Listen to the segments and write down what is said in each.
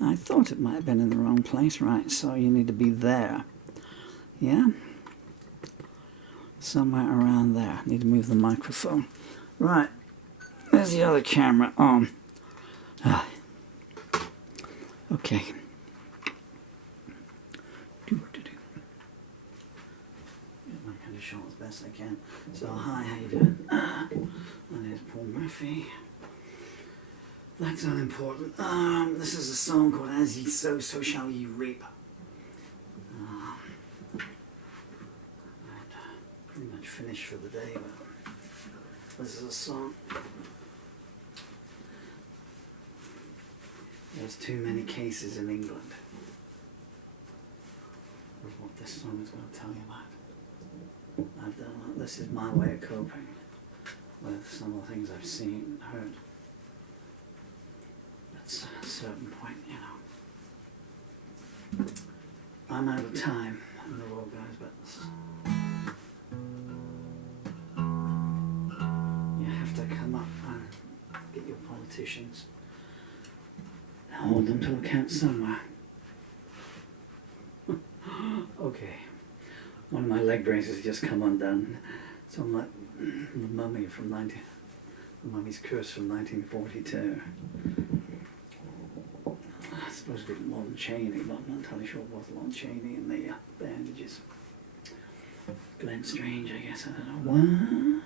I thought it might have been in the wrong place, right, so you need to be there. Yeah? Somewhere around there. Need to move the microphone. Right, there's the other camera on. Okay. I'm kind of short as best I can. So, hi, how you doing? My name is Paul Murphy. That's unimportant. This is a song called As Ye Sow, So Shall Ye Reap. Pretty much finished for the day, but this is a song. There's too many cases in England of what this song is going to tell you about. I've done that. This is my way of coping with some of the things I've seen and heard. At a certain point, you know. I'm out of time in the world, guys, but you have to come up and get your politicians. Hold them to account somewhere. Okay. One of my leg braces has just come undone. So I'm like the mummy from the Mummy's Curse from 1942. It's supposed to be Lon Chaney, but I'm not entirely sure it was Lon Chaney in the bandages. Glenn Strange, I guess. I don't know. 1,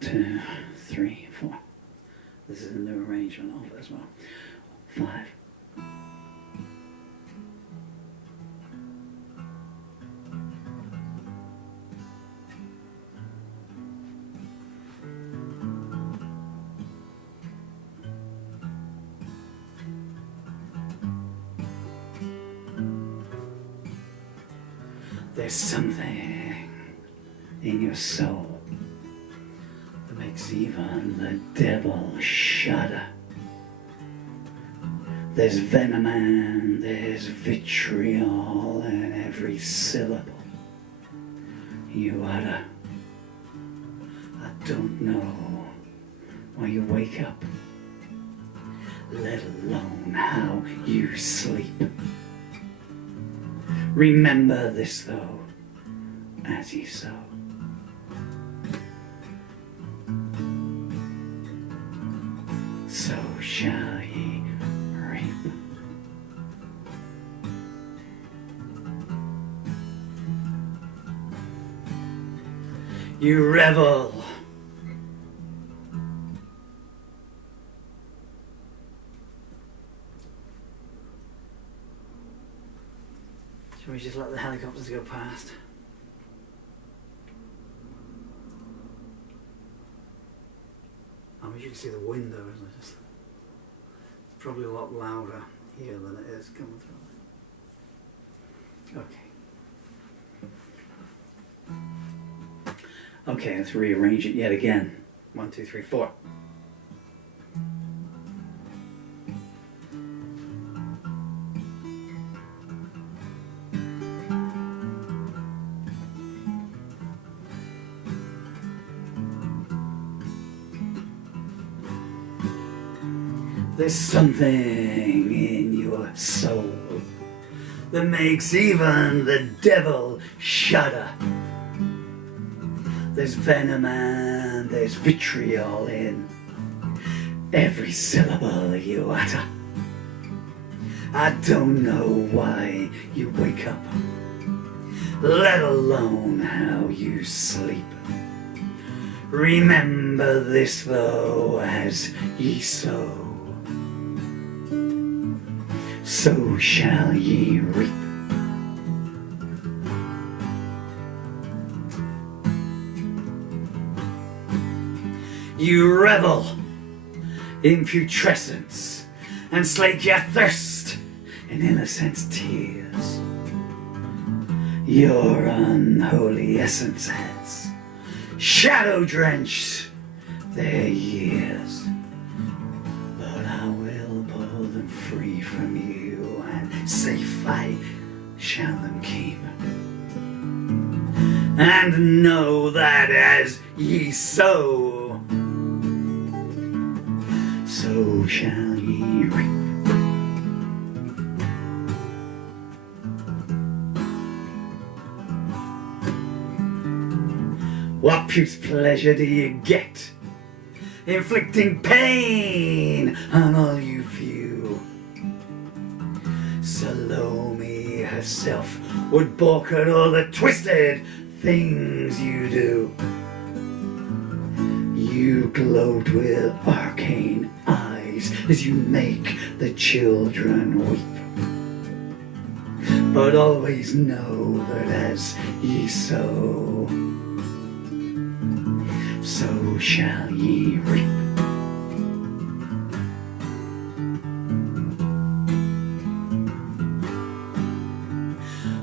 2, 3, 4. This is a new arrangement of it as well. 5. There's something in your soul that makes even the devil shudder. There's venom and there's vitriol in every syllable you utter. I don't know why you wake up, let alone how you sleep. Remember this though, as ye sow. So shall ye reap. You revel. Shall we just let the helicopters go past? I mean, you can see the window, isn't it? It's probably a lot louder here than it is coming through. Okay. Okay, let's rearrange it yet again. 1, 2, 3, 4. There's something in your soul that makes even the devil shudder. There's venom and there's vitriol in every syllable you utter. I don't know why you wake up, let alone how you sleep. Remember this though, as ye sow, so shall ye reap. You revel in putrescence and slake your thirst in innocent tears. Your unholy essence has shadow-drenched their years, but I will pull them free from you, and safe I shall them keep. And know that as ye sow, so shall ye reap. What puce pleasure do you get? Inflicting pain on all you view. Salome herself would balk at all the twisted things you do. You gloat with arcane eyes as you make the children weep. But always know that as ye sow, so shall ye reap.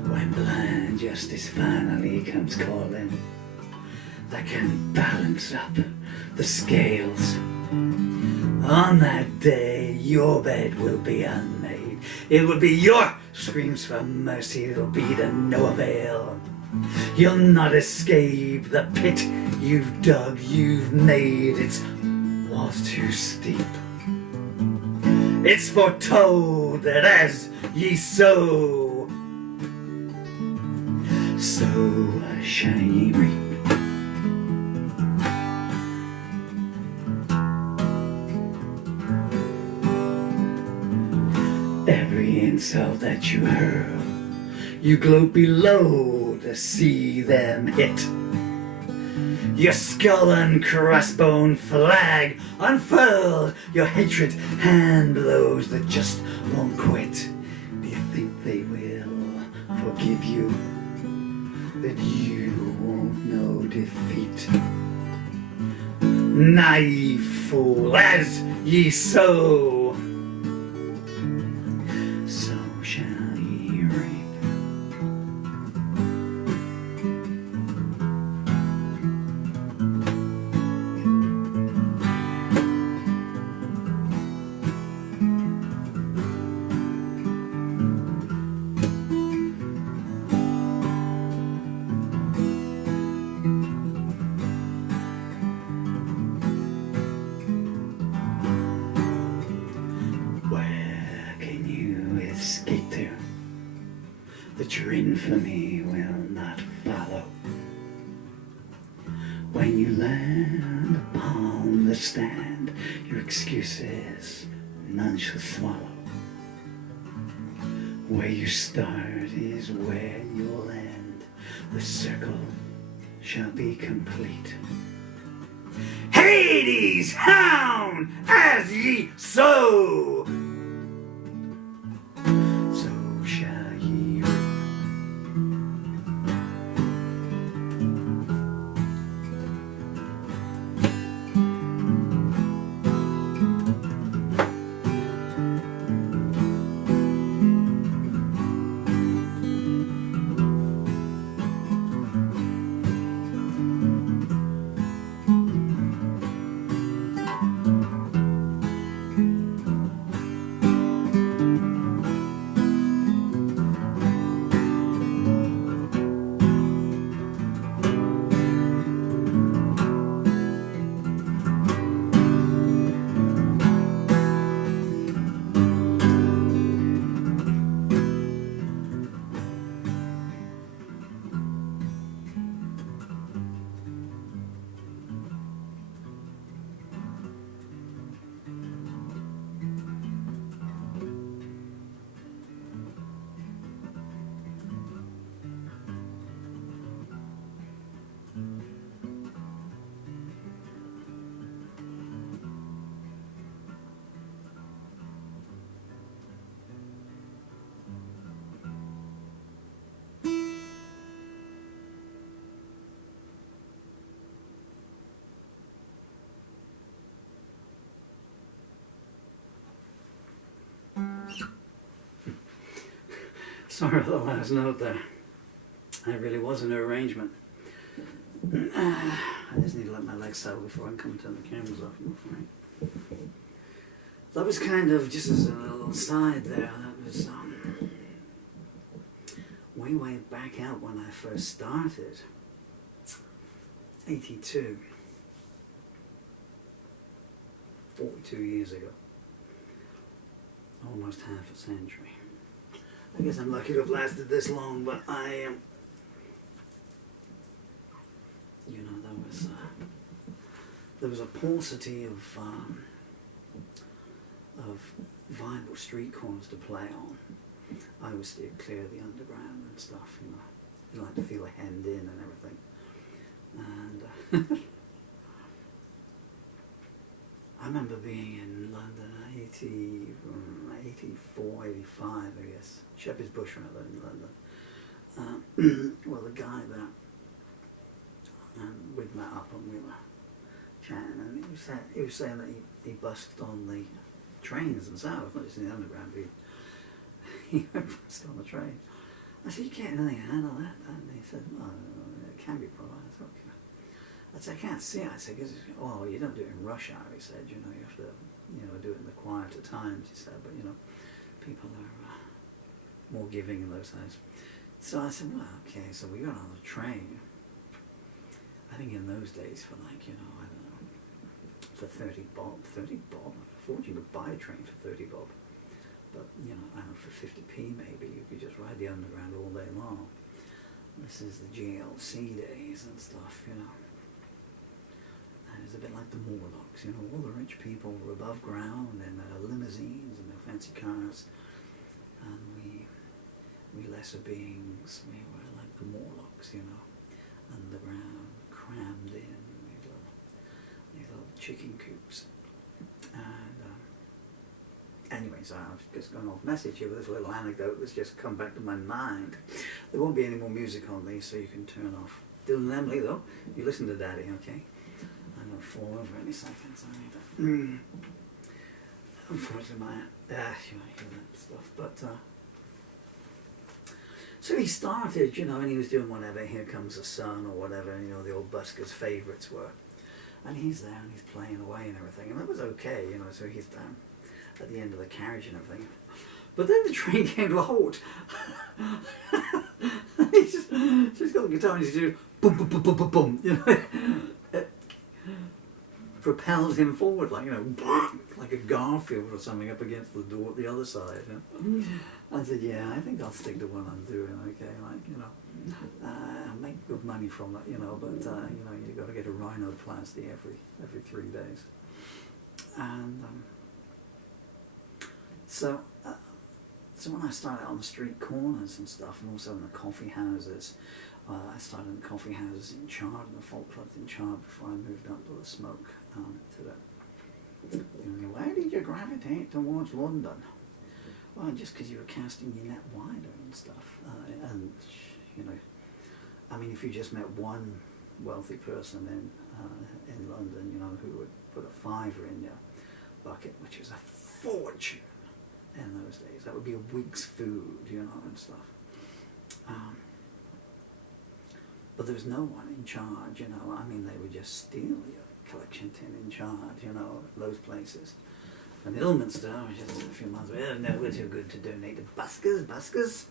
When blind justice finally comes calling, that can balance up the scales, on that day your bed will be unmade. It will be your screams for mercy that'll be to no avail. You'll not escape the pit you've dug, you've made. Its walls too steep. It's foretold that as ye sow, so shall ye reap. Every insult that you hurl, you gloat below to see them hit. Your skull and crossbone flag unfurled, your hatred hand blows that just won't quit. Do you think they will forgive you? That you won't know defeat? Naive fool, as ye sow, so shall ye reap. Escape to, that your infamy will not follow. When you land upon the stand, your excuses none shall swallow. Where you start is where you'll end. The circle shall be complete. Hades, hound, as ye sow, so shall ye reap. Sorry for the last note there. That really was an arrangement. I just need to let my legs settle before I come turn the cameras off. That was kind of, just as a little side there, that was way back out when I first started. 82. 42 years ago. Almost half a century. I guess I'm lucky to have lasted this long, but I am, you know, that there was a paucity of viable street corners to play on. I always steered clear of the underground and stuff, you know. You like to feel hemmed in and everything. And I remember being in London in 84, 85, I guess. Shepherd's Bush rather, in London. Well, the guy that we'd met up and we were chatting, and he was saying that he busked on the trains themselves, not just in the underground, but he busked on the train. I said, you can't anything handle that? And he said, no, it can be provided. I said, okay. I said, I can't see it. I said, oh, you don't do it in rush hour, he said, you know, you have to, you know, do it in the quieter times, he said, but, you know, people are more giving in those days. So I said, well, okay, so we got on the train. I think in those days for like, you know, I don't know, for 30 bob, I thought you could buy a train for 30 bob. But, you know, I don't know, for 50p maybe, you could just ride the underground all day long. This is the GLC days and stuff, you know. And it's a bit like the Morlocks, you know, all the rich people were above ground in their limousines and their fancy cars. And we lesser beings, we were like the Morlocks, you know, underground, crammed in these little chicken coops. And anyway, so I was just going off message here with this little anecdote that's just come back to my mind. There won't be any more music on these, so you can turn off. Dylan and Emily, though, you listen to Daddy, okay? I'm going to fall over any second, so I need that. Unfortunately, you might hear that stuff, but so he started, you know, and he was doing whatever, Here Comes the Sun or whatever, you know, the old buskers' favourites were. And he's there and he's playing away and everything, and that was okay, you know, so he's down at the end of the carriage and everything. But then the train came to a halt. he's got the guitar and he's doing boom, boom, boom, boom, boom, boom, you know. It propels him forward, like, you know, like a Garfield or something up against the door at the other side. You know? I said, yeah, I think I'll stick to what I'm doing, okay, like, you know, make good money from it, you know, but, you know, you've got to get a rhinoplasty every 3 days. And so when I started on the street corners and stuff, and also in the coffee houses, I started in the coffee houses in Chard, and the folk clubs in Chard before I moved up to the smoke, to the, you know, why did you gravitate towards London? Well, just because you were casting your net wider and stuff, and, you know, I mean, if you just met one wealthy person in London, you know, who would put a fiver in your bucket, which is a fortune in those days. That would be a week's food, you know, and stuff. But there was no one in charge, you know. I mean, they would just steal your collection tin in charge, you know, those places. And Ilminster, which is a few miles away, no, we're too good to donate to buskers.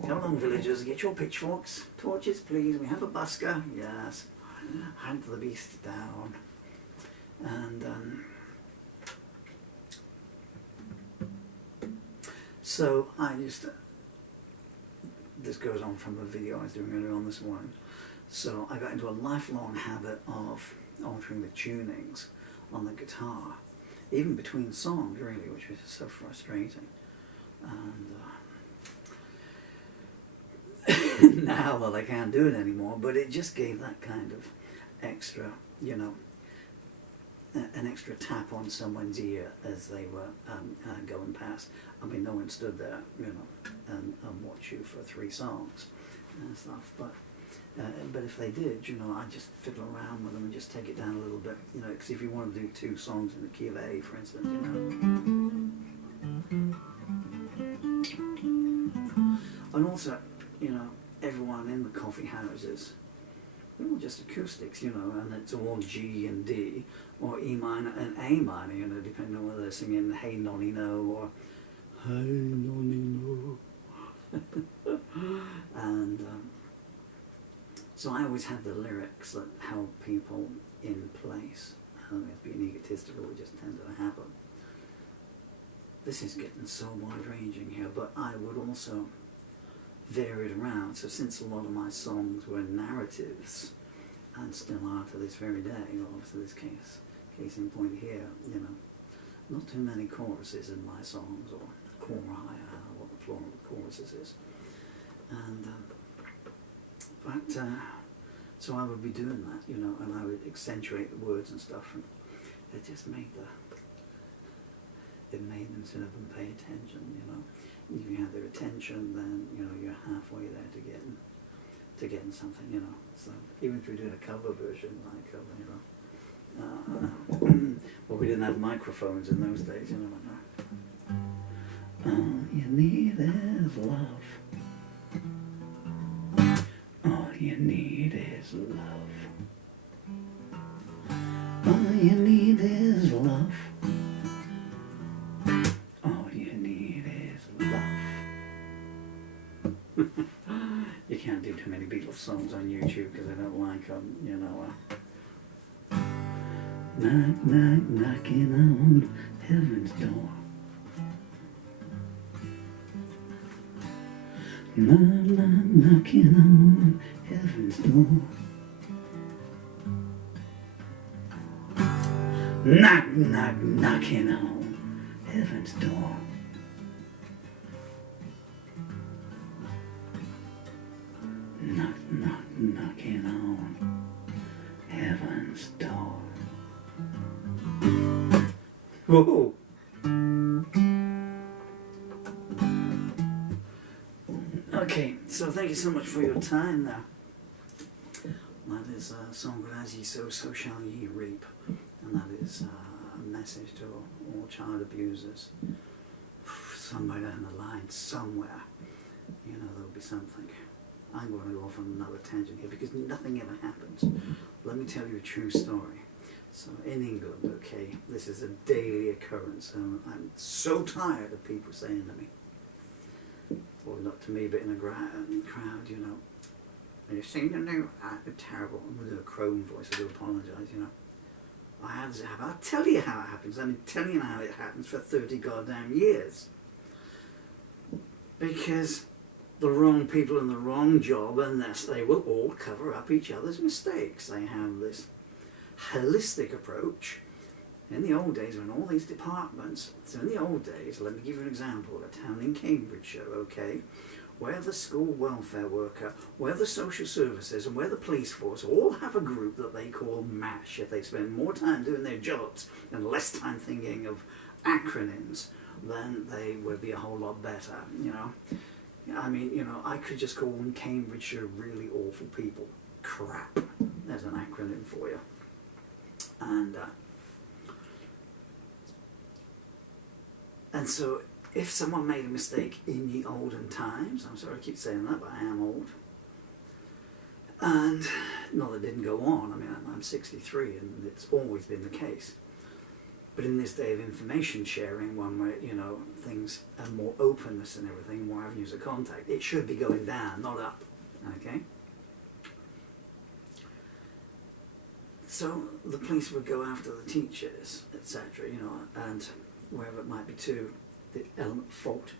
Come along, villagers, get your pitchforks, torches, please. We have a busker, yes. Hand the beast down. And so I used to, this goes on from a video I was doing earlier on this morning. So I got into a lifelong habit of altering the tunings on the guitar, even between songs, really, which was so frustrating. And now that I can't do it anymore, but it just gave that kind of extra, you know, an extra tap on someone's ear as they were going past. I mean, no one stood there, you know, and watched you for 3 songs and stuff. But if they did, you know, I'd just fiddle around with them and just take it down a little bit, you know, because if you want to do 2 songs in the key of A, for instance, you know. And also, you know, everyone in the coffee houses, they're all just acoustics, you know, and it's all G and D, or E minor and A minor, you know, depending on whether they're singing Hey Nonny No or Hey Nonny No. And so I always had the lyrics that held people in place. I don't think it's being egotistical, it just tended to happen. This is getting so wide-ranging here, but I would also vary it around. So since a lot of my songs were narratives, and still are to this very day. Well, obviously this case in point here, you know, not too many choruses in my songs, or cora higher, what the plural of choruses is. And so I would be doing that, you know, and I would accentuate the words and stuff, and it just made them sort of pay attention, you know. If you have their attention, then, you know, you're halfway there to getting something, you know. So even if we did a cover version, like cover, you know. Well, we didn't have microphones in those days, you know. All you need is love. All you need is love. All you need is love. All you need is love. You can't do too many Beatles songs on YouTube because I don't like them, you know. Knock, knock, knocking on heaven's door. Knock, knock, knocking on heaven's door. Knock, knock, knocking on heaven's door. Knock, knock, knocking on heaven's door. Whoa! Okay, so thank you so much for your time now. That is a song called As Ye Sow, So Shall Ye Reap. And that is a message to all child abusers. Somewhere down the line, somewhere, you know, there'll be something. I'm going to go off on another tangent here because nothing ever happens. Let me tell you a true story. So in England, okay, this is a daily occurrence, and I'm so tired of people saying to me, well, not to me, but in a crowd, you know, have you seen the new, terrible, with a crone voice, I do apologise, you know. How does it happen? I'll tell you how it happens. I've been telling you how it happens for 30 goddamn years. Because the wrong people in the wrong job, and they will all cover up each other's mistakes. They have this holistic approach. In the old days, when all these departments, so in the old days, let me give you an example, a town in Cambridgeshire, okay, where the school welfare worker, where the social services, and where the police force all have a group that they call MASH. If they spend more time doing their jobs and less time thinking of acronyms, then they would be a whole lot better, you know. I mean, you know, I could just call them Cambridgeshire really awful people. Crap. There's an acronym for you. And so, if someone made a mistake in the olden times, I'm sorry I keep saying that, but I am old. And not that it didn't go on, I mean, I'm 63 and it's always been the case. But in this day of information sharing, one where, you know, things have more openness and everything, more avenues of contact, it should be going down, not up, okay? So the police would go after the teachers, etc., you know, and wherever it might be to the element of fault,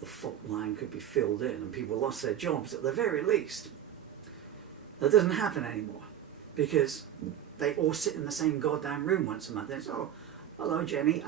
the fault line could be filled in and people lost their jobs at the very least. That doesn't happen anymore because they all sit in the same goddamn room once a month. It's, oh, hello Jenny,